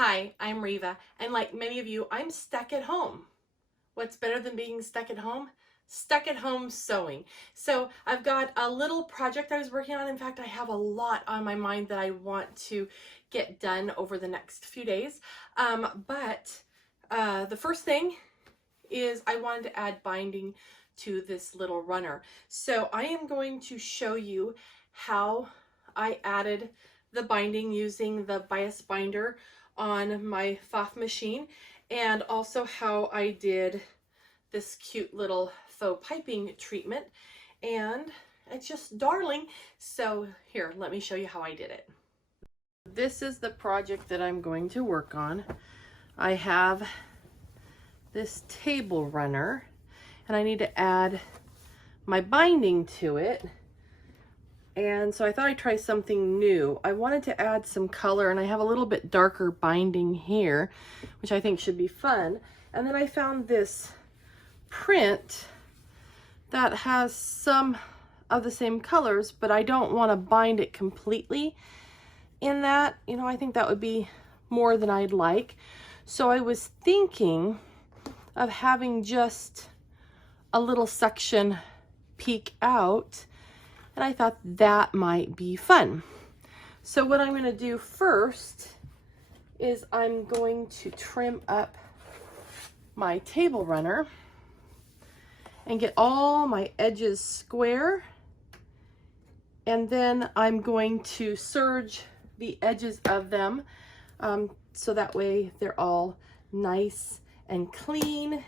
Hi, I'm Reva, and like many of you, I'm stuck at home. What's better than being stuck at home? Stuck at home sewing. So I've got a little project I was working on. In fact, I have a lot on my mind that I want to get done over the next few days. The first thing is I wanted to add binding to this little runner. So I am going to show you how I added the binding using the bias binder on my Pfaff machine, and also how I did this cute little faux piping treatment, and it's just darling. So here, let me show you how I did it. This is the project that I'm going to work on. I have this table runner and I need to add my binding to it. And so I thought I'd try something new. I wanted to add some color, and I have a little bit darker binding here, which I think should be fun. And then I found this print that has some of the same colors, but I don't want to bind it completely in that. You know, I think that would be more than I'd like. So I was thinking of having just a little section peek out, and I thought that might be fun. So what I'm going to do first is I'm going to trim up my table runner and get all my edges square, and then I'm going to serge the edges of them so that way they're all nice and clean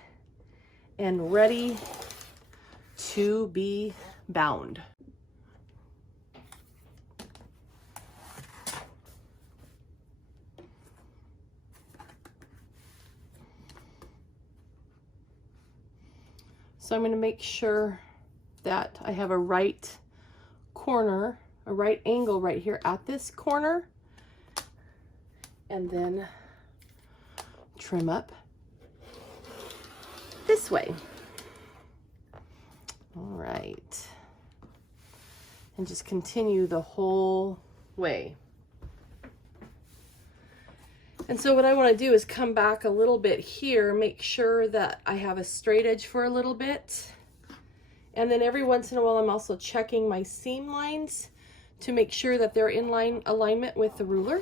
and ready to be bound. So I'm going to make sure that I have a right corner, a right angle right here at this corner, and then trim up this way. All right. And just continue the whole way. And so what I want to do is come back a little bit here, make sure that I have a straight edge for a little bit. And then every once in a while, I'm also checking my seam lines to make sure that they're in alignment with the ruler.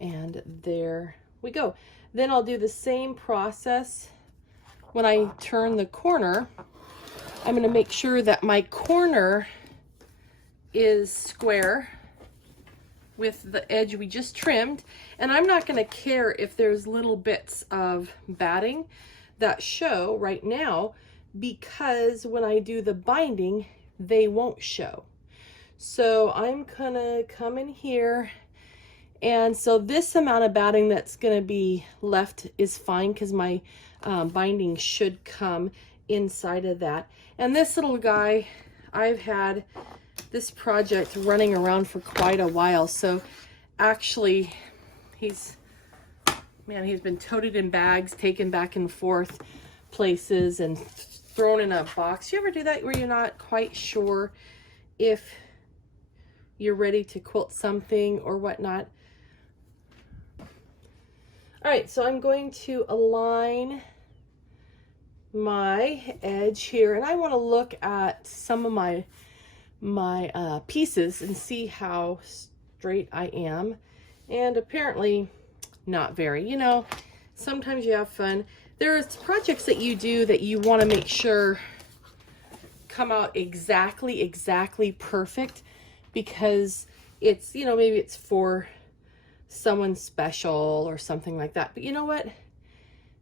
And there we go. Then I'll do the same process when I turn the corner. I'm going to make sure that my corner is square with the edge we just trimmed, and I'm not going to care if there's little bits of batting that show right now, because when I do the binding they won't show. So I'm gonna come in here, and so this amount of batting that's going to be left is fine because my binding should come inside of that. And this little guy, I've had this project running around for quite a while. So actually he's been toted in bags, taken back and forth places, and thrown in a box. You ever do that where you're not quite sure if you're ready to quilt something or whatnot? All right, so I'm going to align my edge here, and I want to look at some of my pieces and see how straight I am, and apparently not very. You know, sometimes you have fun. There's projects that you do that you want to make sure come out exactly perfect, because it's, you know, maybe it's for someone special or something like that. But you know what?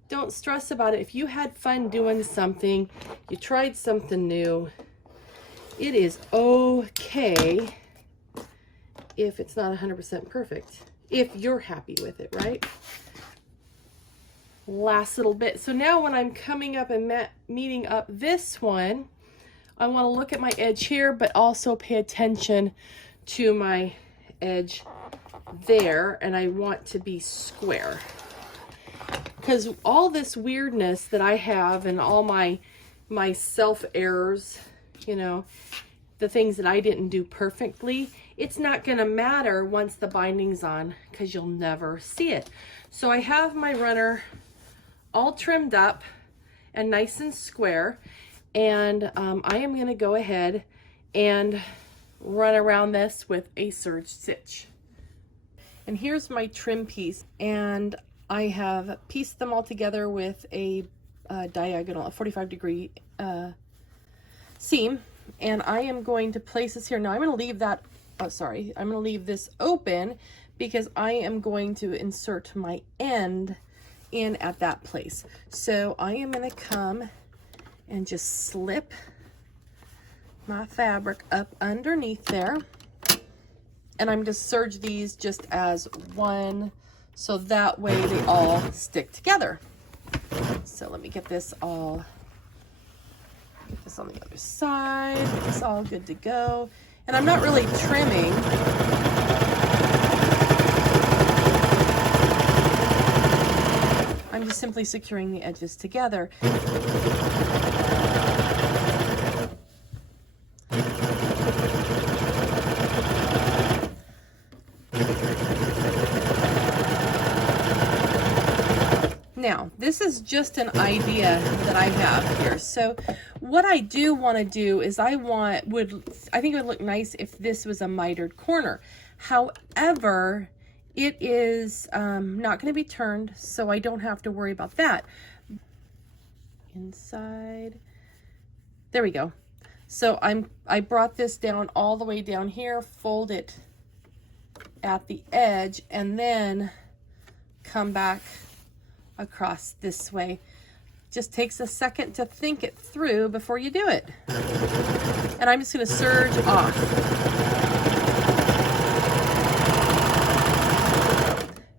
Don't stress about it. If you had fun doing something, you tried something new, it is okay if it's not 100% perfect, if you're happy with it, right? Last little bit. So now when I'm coming up and meeting up this one, I want to look at my edge here, but also pay attention to my edge there, and I want to be square, because all this weirdness that I have and all my self errors, you know, the things that I didn't do perfectly, it's not going to matter once the binding's on, because you'll never see it. So I have my runner all trimmed up and nice and square, and I am going to go ahead and run around this with a serge stitch. And here's my trim piece, and I have pieced them all together with a diagonal, a 45-degree seam, and I am going to place this here. Now I'm going to leave that, I'm going to leave this open because I am going to insert my end in at that place. So I am going to come and just slip my fabric up underneath there, and I'm just serge these just as one, so that way they all stick together. So let me get this all, get this on the other side. It's all good to go. And I'm not really trimming. I'm just simply securing the edges together. Now, this is just an idea that I have here. So what I do want to do is I think it would look nice if this was a mitered corner. However, it is not going to be turned, so I don't have to worry about that. Inside, there we go. So I brought this down all the way down here, fold it at the edge, and then come back across this way. Just takes a second to think it through before you do it. And I'm just going to serge off.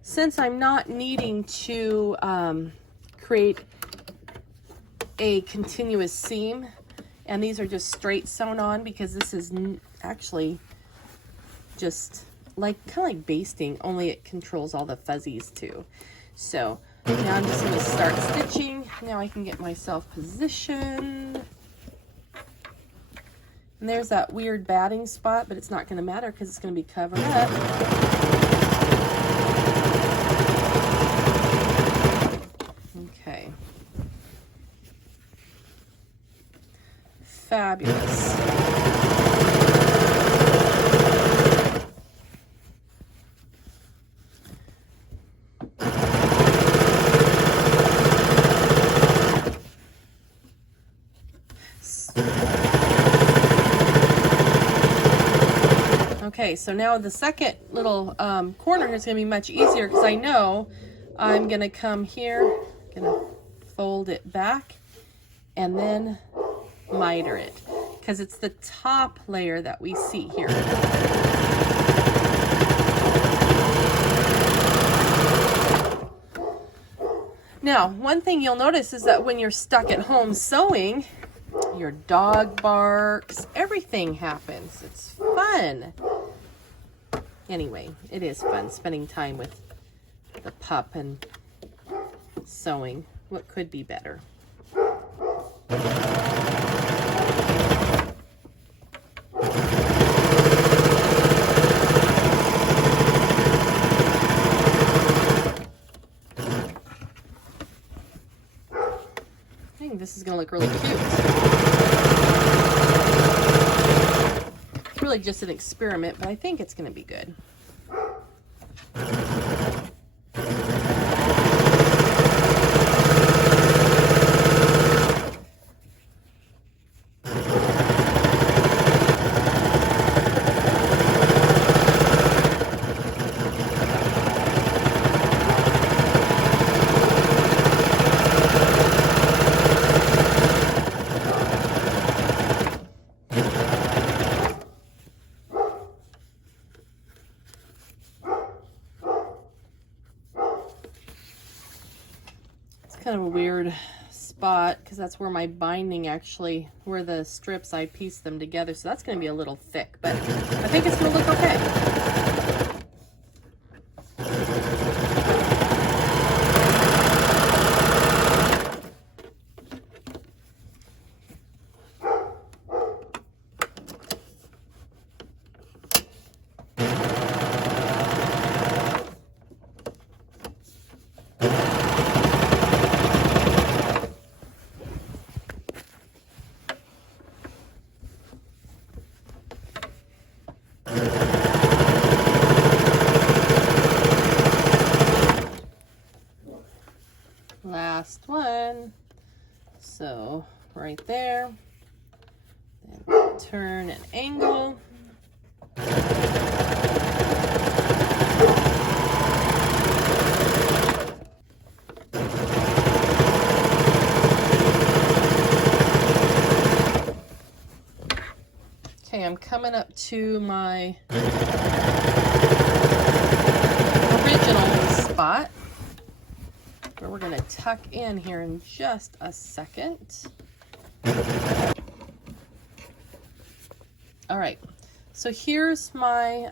Since I'm not needing to create a continuous seam, and these are just straight sewn on, because this is actually just like kind of like basting, only it controls all the fuzzies too. So now I'm just going to start stitching. Now I can get myself positioned. And there's that weird batting spot, but it's not going to matter because it's going to be covered up. Okay. Fabulous. Okay, so now the second little corner is going to be much easier, because I know I'm going to come here, going to fold it back, and then miter it, because it's the top layer that we see here. Now, one thing you'll notice is that when you're stuck at home sewing, your dog barks, everything happens. It's fun. Anyway, it is fun spending time with the pup and sewing. What could be better? I think this is going to look really cute. It's really just an experiment, but I think it's going to be good. Kind of a weird spot, because that's where my binding actually, where the strips, I pieced them together, so that's going to be a little thick, but I think it's going to look okay. Last one. So right there. Then turn and angle. Okay, I'm coming up to my original spot where we're going to tuck in here in just a second. All right, so here's my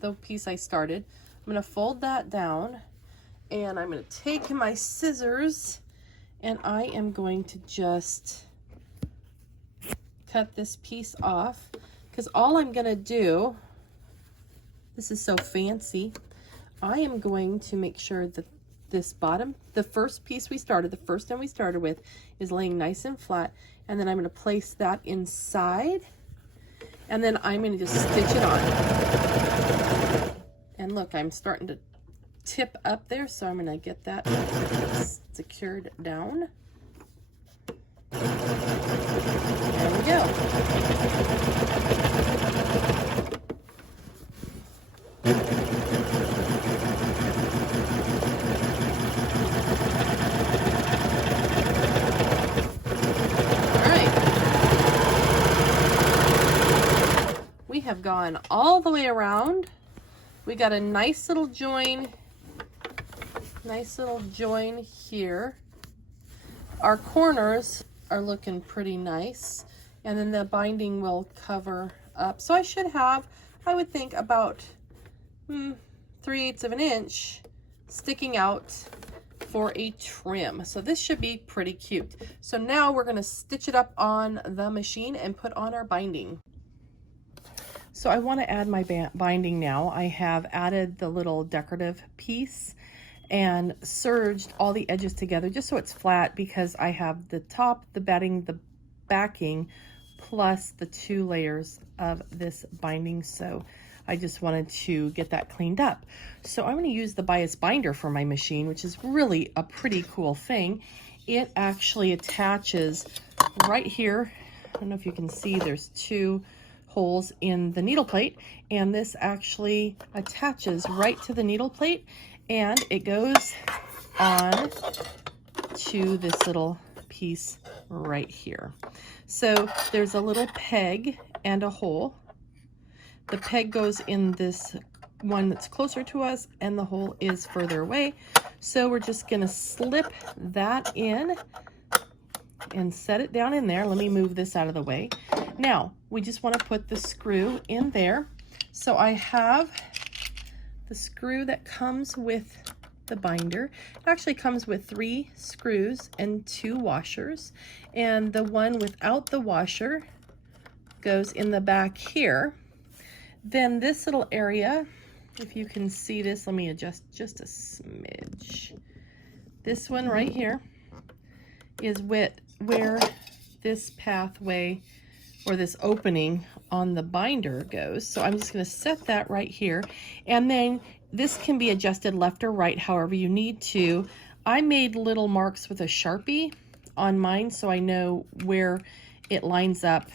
the piece I started. I'm going to fold that down, and I'm going to take my scissors, and I am going to just cut this piece off, because all I'm going to do, this is so fancy, I am going to make sure that this bottom, the first piece we started, the first one we started with, is laying nice and flat, and then I'm going to place that inside, and then I'm going to just stitch it on. And look, I'm starting to tip up there, so I'm going to get that secured down. There we go. We have gone all the way around. We got a nice little join here. Our corners are looking pretty nice, and then the binding will cover up. So I should have, I would think, about 3/8 of an inch sticking out for a trim. So this should be pretty cute. So now we're going to stitch it up on the machine and put on our binding. So I want to add my binding now. I have added the little decorative piece and serged all the edges together just so it's flat, because I have the top, the batting, the backing, plus the 2 layers of this binding. So I just wanted to get that cleaned up. So I'm going to use the bias binder for my machine, which is really a pretty cool thing. It actually attaches right here. I don't know if you can see, there's 2 holes in the needle plate, and this actually attaches right to the needle plate, and it goes on to this little piece right here. So there's a little peg and a hole. The peg goes in this one that's closer to us, and the hole is further away. So we're just going to slip that in and set it down in there. Let me move this out of the way. Now, we just want to put the screw in there. So I have the screw that comes with the binder. It actually comes with 3 screws and 2 washers. And the one without the washer goes in the back here. Then this little area, if you can see this, let me adjust just a smidge. This one right here is where this pathway or this opening on the binder goes. So I'm just going to set that right here, and then this can be adjusted left or right however you need to. I made little marks with a Sharpie on mine so I know where it lines up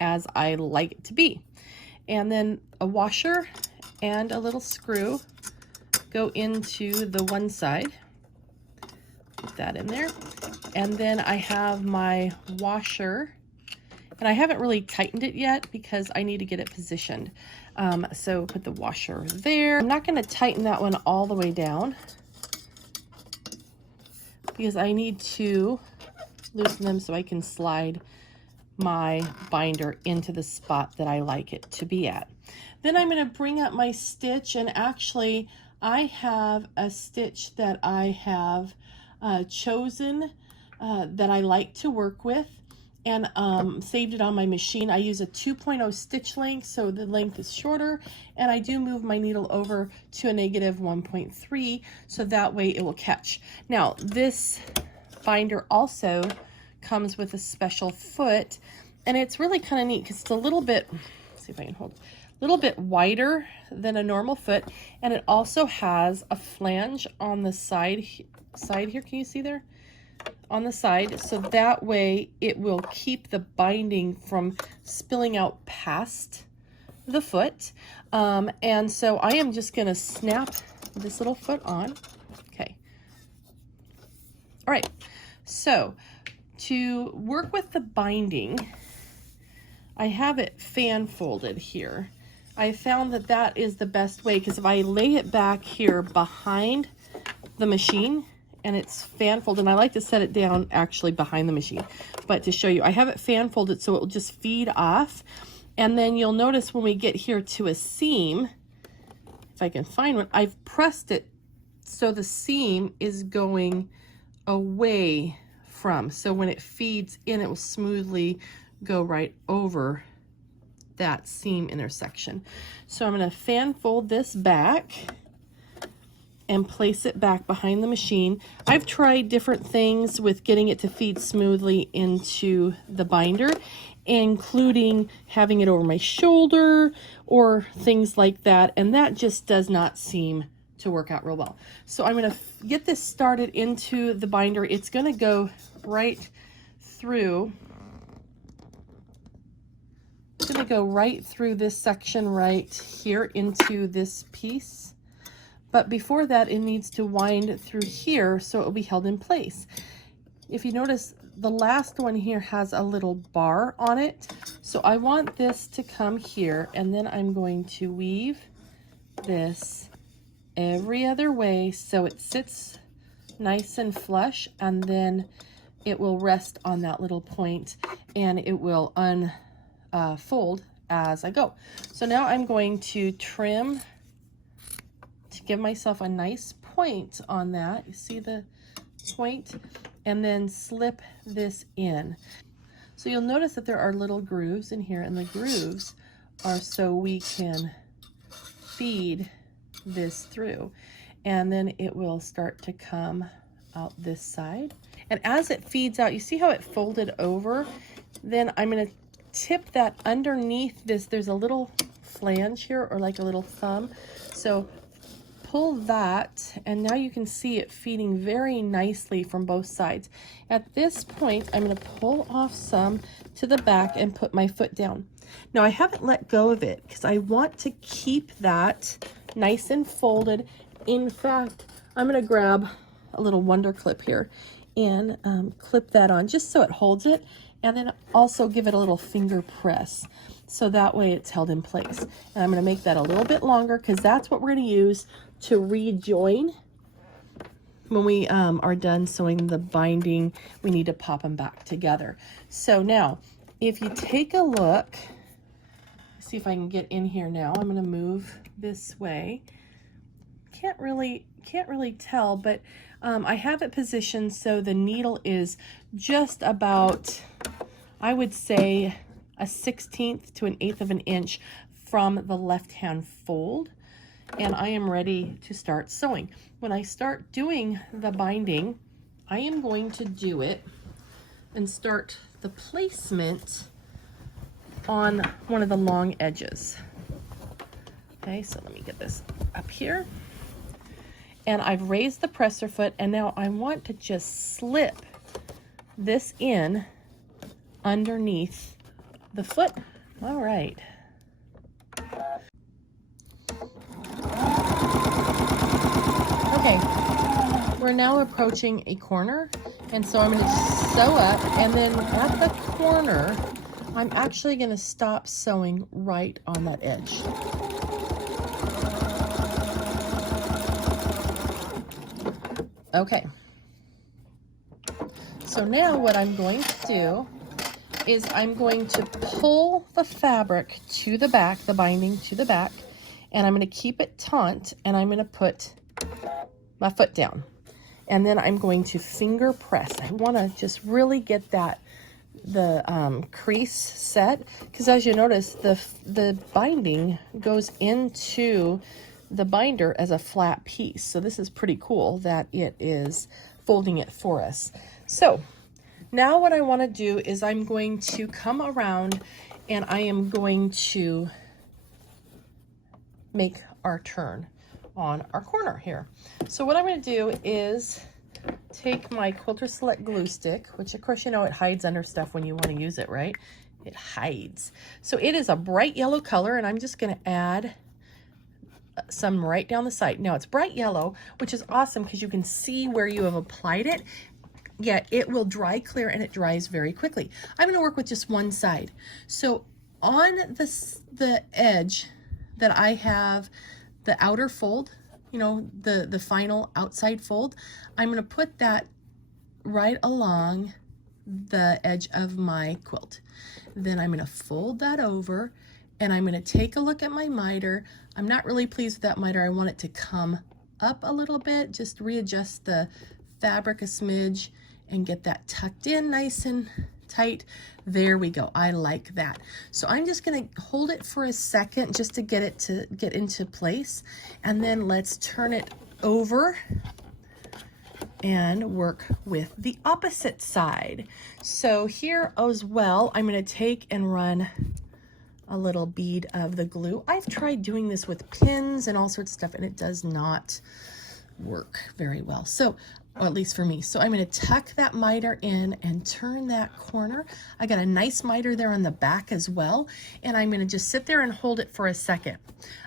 as I like it to be. And then a washer and a little screw go into the one side. Put that in there. And then I have my washer, and I haven't really tightened it yet because I need to get it positioned. So put the washer there. I'm not going to tighten that one all the way down because I need to loosen them so I can slide my binder into the spot that I like it to be at. Then I'm going to bring up my stitch, and actually I have a stitch that I have chosen that I like to work with, and saved it on my machine. I use a 2.0 stitch length, so the length is shorter, and I do move my needle over to a -1.3 so that way it will catch. Now this binder also comes with a special foot, and it's really kind of neat because it's a little bit, let's see if I can hold, little bit wider than a normal foot, and it also has a flange on the side here. Can you see there? On the side, so that way it will keep the binding from spilling out past the foot. And so I am just gonna snap this little foot on. Okay. All right, so to work with the binding, I have it fan folded here. I found that that is the best way, because if I lay it back here behind the machine and it's fan folded, and I like to set it down actually behind the machine, but to show you, I have it fan folded so it will just feed off. And then you'll notice when we get here to a seam, if I can find one, I've pressed it so the seam is going away from, so when it feeds in, it will smoothly go right over that seam intersection. So I'm going to fan fold this back and place it back behind the machine. I've tried different things with getting it to feed smoothly into the binder, including having it over my shoulder or things like that, and that just does not seem to work out real well. So I'm going to get this started into the binder. It's going to go right through. It's going to go right through this section right here into this piece. But before that, it needs to wind through here so it will be held in place. If you notice, the last one here has a little bar on it. So I want this to come here, and then I'm going to weave this every other way so it sits nice and flush, and then it will rest on that little point and it will unfold as I go. So now I'm going to trim to give myself a nice point on that. You see the point? And then slip this in. So you'll notice that there are little grooves in here, and the grooves are so we can feed this through, and then it will start to come out this side. And as it feeds out, you see how it folded over? Then I'm going to tip that underneath this. There's a little flange here, or like a little thumb. So pull that, and now you can see it feeding very nicely from both sides. At this point, I'm going to pull off some to the back and put my foot down. Now I haven't let go of it because I want to keep that nice and folded. In fact, I'm going to grab a little wonder clip here and clip that on just so it holds it, and then also give it a little finger press so that way it's held in place. And I'm going to make that a little bit longer because that's what we're going to use to rejoin. When we are done sewing the binding, we need to pop them back together. So now, if you take a look, see if I can get in here now. I'm going to move this way. Can't really tell, but I have it positioned so the needle is just about, I would say, a 1/16 to 1/8 of an inch from the left-hand fold. And I am ready to start sewing. When I start doing the binding, I am going to do it and start the placement on one of the long edges. Okay, so let me get this up here. And I've raised the presser foot, and now I want to just slip this in underneath the foot. All right. Okay, we're now approaching a corner, and so I'm going to sew up, and then at the corner, I'm actually going to stop sewing right on that edge. Okay, so now what I'm going to do is I'm going to pull the fabric to the back, the binding to the back, and I'm going to keep it taut, and I'm going to put my foot down. And then I'm going to finger press. I want to just really get that, the crease set, because as you notice, the binding goes into the binder as a flat piece. So this is pretty cool that it is folding it for us. So now what I want to do is I'm going to come around and I am going to make our turn on our corner here. So what I'm going to do is take my Quilter Select glue stick, which of course you know it hides under stuff when you want to use it, right? It hides. So it is a bright yellow color, and I'm just going to add some right down the side. Now it's bright yellow, which is awesome because you can see where you have applied it. Yet it will dry clear, and it dries very quickly. I'm going to work with just one side. So on the edge that I have the outer fold, you know, the final outside fold, I'm going to put that right along the edge of my quilt. Then I'm going to fold that over, and I'm going to take a look at my miter. I'm not really pleased with that miter. I want it to come up a little bit, just readjust the fabric a smidge and get that tucked in nice and tight. There we go. I like that. So I'm just going to hold it for a second just to get it to get into place, and then let's turn it over and work with the opposite side. So here as well, I'm going to take and run a little bead of the glue. I've tried doing this with pins and all sorts of stuff, and it does not work very well. So, or at least for me. So I'm going to tuck that miter in and turn that corner. I got a nice miter there on the back as well, and I'm going to just sit there and hold it for a second.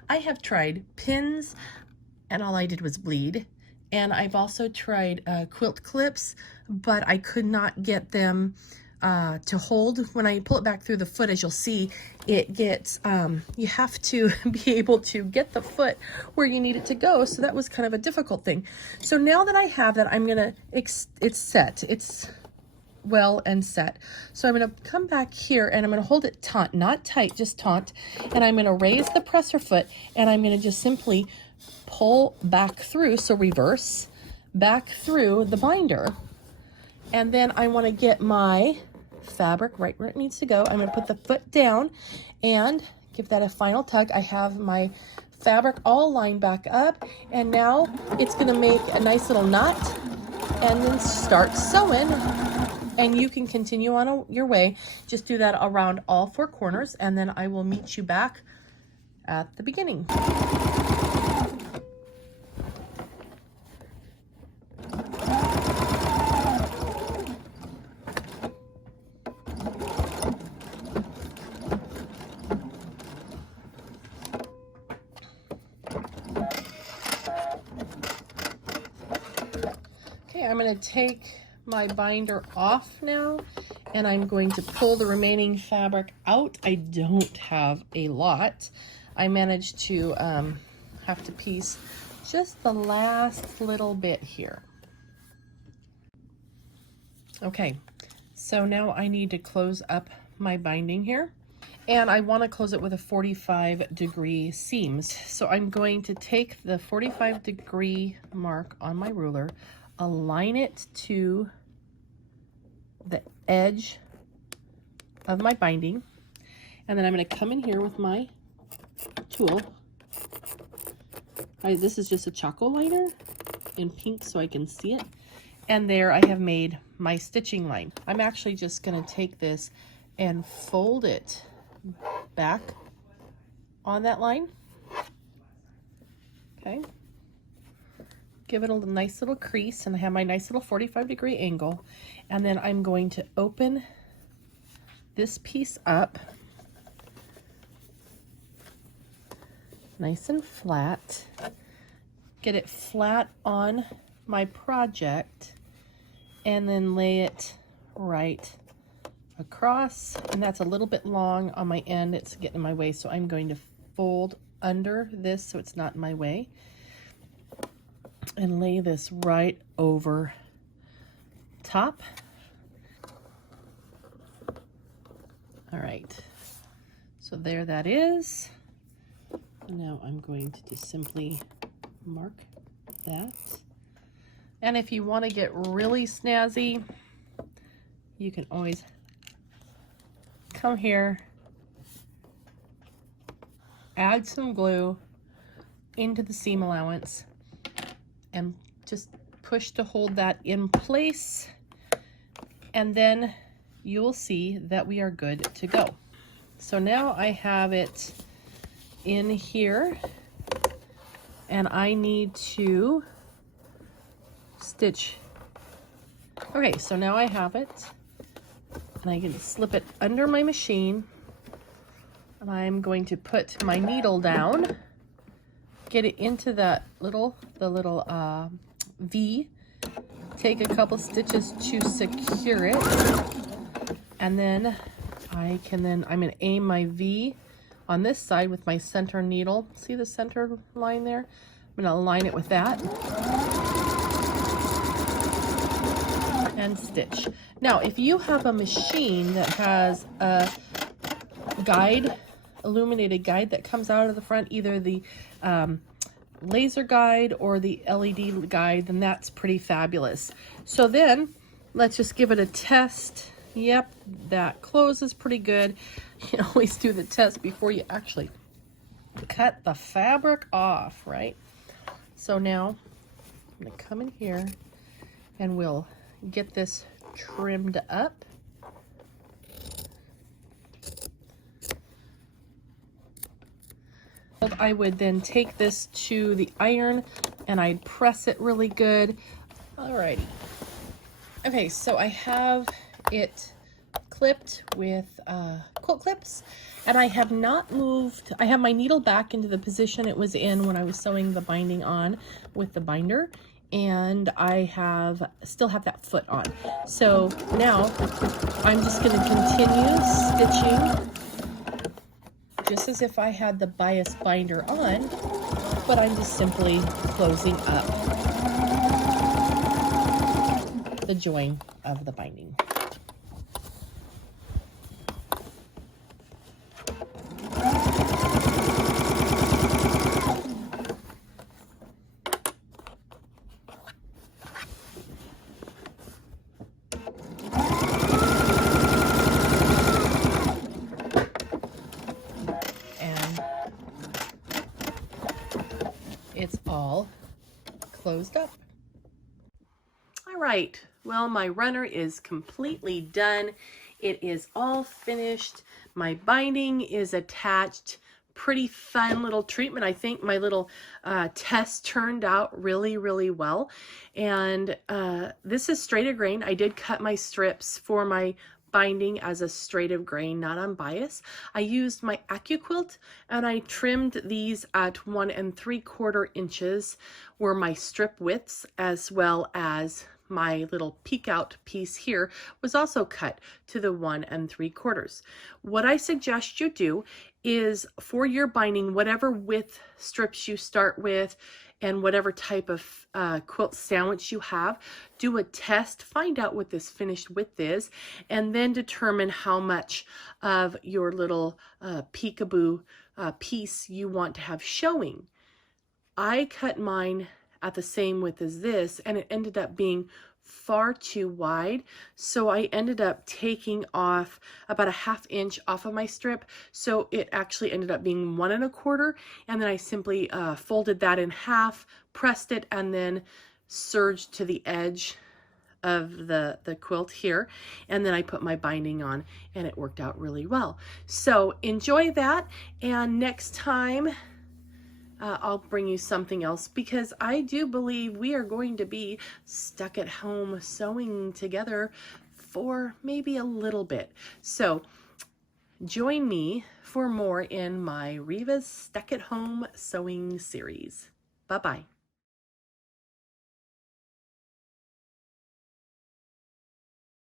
I have tried pins, and all I did was bleed. And I've also tried quilt clips, but I could not get them to hold. When I pull it back through the foot, as you'll see, it gets, you have to be able to get the foot where you need it to go. So that was kind of a difficult thing. So now that I have that, I'm gonna, it's set. It's well and set. So I'm gonna come back here, and I'm gonna hold it taut, not tight, just taut. And I'm gonna raise the presser foot, and I'm gonna just simply pull back through, so reverse, back through the binder. And then I want to get my fabric right where it needs to go. I'm going to put the foot down and give that a final tug. I have my fabric all lined back up, and now it's going to make a nice little knot, and then start sewing, and you can continue on your way. Just do that around all four corners, and then I will meet you back at the beginning. I'm going to take my binder off now, and I'm going to pull the remaining fabric out. I don't have a lot. I managed to have to piece just the last little bit here. Okay, so now I need to close up my binding here, and I want to close it with a 45-degree seams. So I'm going to take the 45-degree mark on my ruler, align it to the edge of my binding, and then I'm going to come in here with my tool. This is just a Choco liner in pink so I can see it, and there I have made my stitching line. I'm actually just going to take this and fold it back on that line. Okay. Give it a nice little crease, and I have my nice little 45-degree angle, and then I'm going to open this piece up nice and flat, get it flat on my project, and then lay it right across. And that's a little bit long on my end, it's getting in my way, so I'm going to fold under this so it's not in my way, and lay this right over top. All right, so there that is. Now I'm going to just simply mark that. And if you want to get really snazzy, you can always come here, add some glue into the seam allowance, and just push to hold that in place, and then you'll see that we are good to go. So now I have it in here, and I need to stitch. Okay, so now I have it, and I can slip it under my machine, and I'm going to put my needle down, get it into the little V, take a couple stitches to secure it, and then I'm gonna aim my V on this side with my center needle. See the center line there? I'm gonna align it with that and stitch. Now, if you have a machine that has a guide, illuminated guide that comes out of the front, either the laser guide or the LED guide, then that's pretty fabulous. So then let's just give it a test. Yep, that closes pretty good. You always do the test before you actually cut the fabric off, right? So now I'm gonna come in here and we'll get this trimmed up. I would then take this to the iron and I'd press it really good. Alrighty. Okay, so I have it clipped with quilt clips, and I have not moved. I have my needle back into the position it was in when I was sewing the binding on with the binder, and I still have that foot on. So now I'm just going to continue stitching just as if I had the bias binder on, but I'm just simply closing up the join of the binding. It's all closed up. All right, well, my runner is completely done. It is all finished. My binding is attached. Pretty fun little treatment. I think my little test turned out really, really well. And this is straight of grain. I did cut my strips for my binding as a straight of grain, not on bias. I used my AccuQuilt and I trimmed these at 1 3/4 inches were my strip widths, as well as my little peek out piece here was also cut to the 1 3/4. What I suggest you do is for your binding, whatever width strips you start with and whatever type of quilt sandwich you have, do a test, find out what this finished width is, and then determine how much of your little peekaboo piece you want to have showing. I cut mine at the same width as this, and it ended up being far too wide, so I ended up taking off about a 1/2 inch off of my strip, so it actually ended up being 1 1/4, and then I simply folded that in half, pressed it, and then serged to the edge of the quilt here, and then I put my binding on, and it worked out really well. So enjoy that, and next time I'll bring you something else, because I do believe we are going to be stuck at home sewing together for maybe a little bit. So join me for more in my Reva's Stuck at Home Sewing series. Bye-bye.